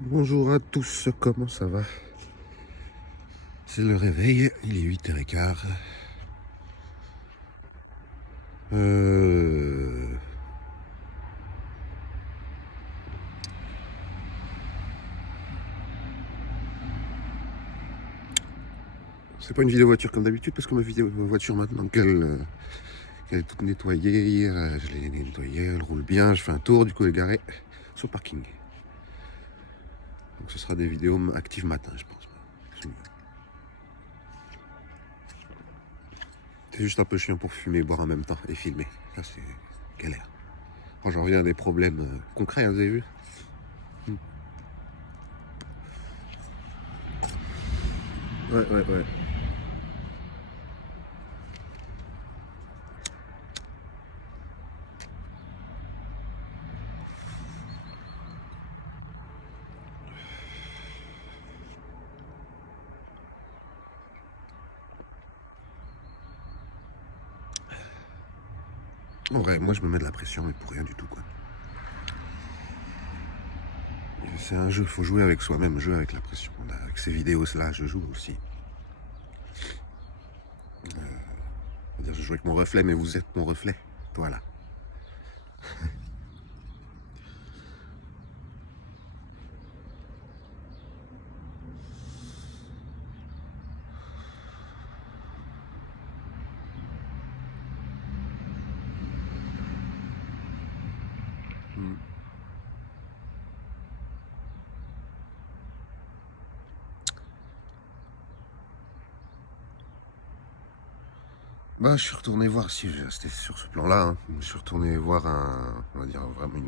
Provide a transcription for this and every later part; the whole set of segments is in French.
Bonjour à tous, comment ça va? C'est le réveil, il est 8h15. C'est pas une vidéo voiture comme d'habitude parce que ma vidéo voiture maintenant qu'elle est toute nettoyée, hier je l'ai nettoyée, elle roule bien, je fais un tour, du coup elle est garée sur le parking. Donc ce sera des vidéos actives matin je pense. C'est juste un peu chiant pour fumer, boire en même temps et filmer. Ça c'est galère. Quand j'en reviens à des problèmes concrets, hein, vous avez vu? Ouais. En vrai, moi je me mets de la pression mais pour rien du tout quoi. C'est un jeu, il faut jouer avec soi-même, jouer avec la pression. Avec ces vidéos-là, je joue aussi. C'est-à-dire, je joue avec mon reflet, mais vous êtes mon reflet. Voilà. Hmm. Bah, je suis retourné voir, si je vais rester sur ce plan-là, hein. Je suis retourné voir on va dire vraiment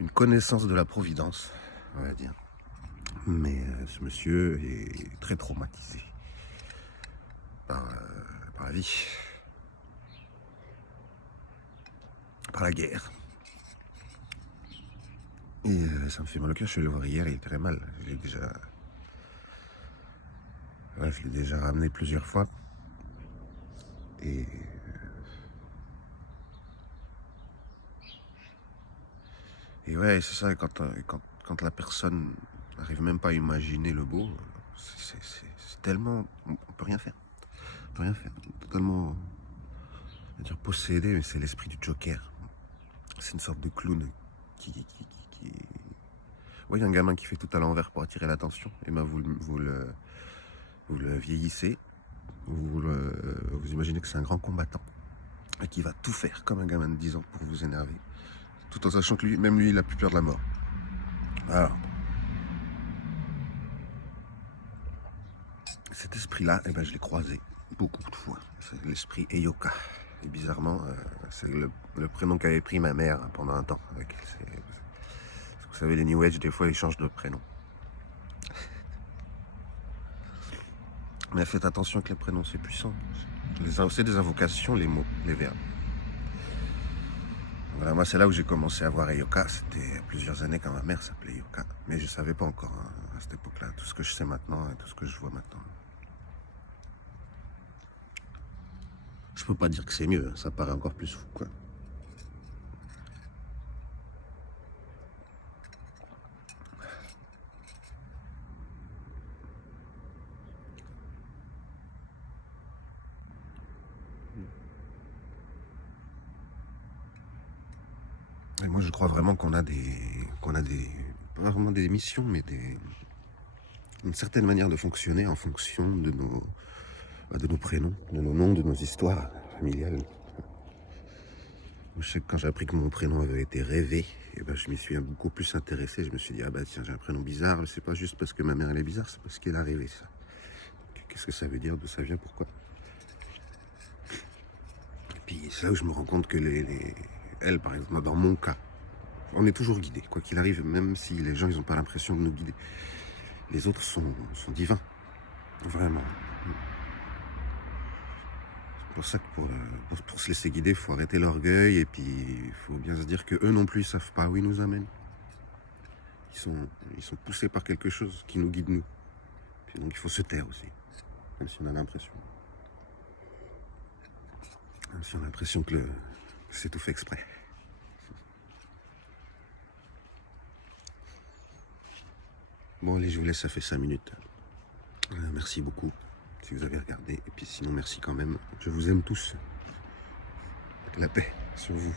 une connaissance de la Providence, on va dire. Mais ce monsieur est très traumatisé par la vie, par la guerre. Et ça me fait mal au cœur, je suis allé le voir hier, il est très mal. Je l'ai déjà ramené plusieurs fois. Et ouais, c'est ça, quand la personne n'arrive même pas à imaginer le beau, c'est tellement... On peut rien faire. On peut rien faire. Totalement... Je veux dire possédé, mais c'est l'esprit du Joker. C'est une sorte de clown qui... Ouais, il y a un gamin qui fait tout à l'envers pour attirer l'attention. Et ben vous le vieillissez. Vous imaginez que c'est un grand combattant. Et qui va tout faire comme un gamin de 10 ans pour vous énerver. Tout en sachant que même lui, il a plus peur de la mort. Alors, cet esprit-là, eh ben, je l'ai croisé beaucoup de fois. C'est l'esprit Eyoka. Et bizarrement, c'est le prénom qu'avait pris ma mère pendant un temps. Vous savez, les New Age, des fois, ils changent de prénom. Mais faites attention avec les prénoms, c'est puissant. C'est des invocations, les mots, les verbes. Voilà, moi, c'est là où j'ai commencé à voir Eyoka. C'était plusieurs années quand ma mère s'appelait Eyoka. Mais je ne savais pas encore hein, à cette époque-là tout ce que je sais maintenant et tout ce que je vois maintenant. Je peux pas dire que c'est mieux, ça paraît encore plus fou, quoi. Et moi, je crois vraiment qu'on a pas vraiment des missions, mais une certaine manière de fonctionner en fonction de nos prénoms, de nos noms, de nos histoires familiales. Je sais que quand j'ai appris que mon prénom avait été rêvé, et ben, je m'y suis beaucoup plus intéressé. Je me suis dit, ah bah tiens, j'ai un prénom bizarre, mais c'est pas juste parce que ma mère elle est bizarre, c'est parce qu'elle a rêvé ça. Qu'est-ce que ça veut dire, d'où ça vient, pourquoi? Et puis c'est là où je me rends compte que elles, par exemple, dans mon cas, on est toujours guidé, quoi qu'il arrive, même si les gens ils n'ont pas l'impression de nous guider. Les autres sont divins, vraiment. C'est pour ça que pour se laisser guider, il faut arrêter l'orgueil et puis il faut bien se dire que eux non plus ils savent pas où ils nous amènent. Ils sont poussés par quelque chose qui nous guide nous. Puis donc il faut se taire aussi, même si on a l'impression. Même si on a l'impression que c'est tout fait exprès. Bon, allez, je vous laisse, ça fait 5 minutes. Merci beaucoup si vous avez regardé. Et puis sinon, merci quand même. Je vous aime tous. La paix sur vous.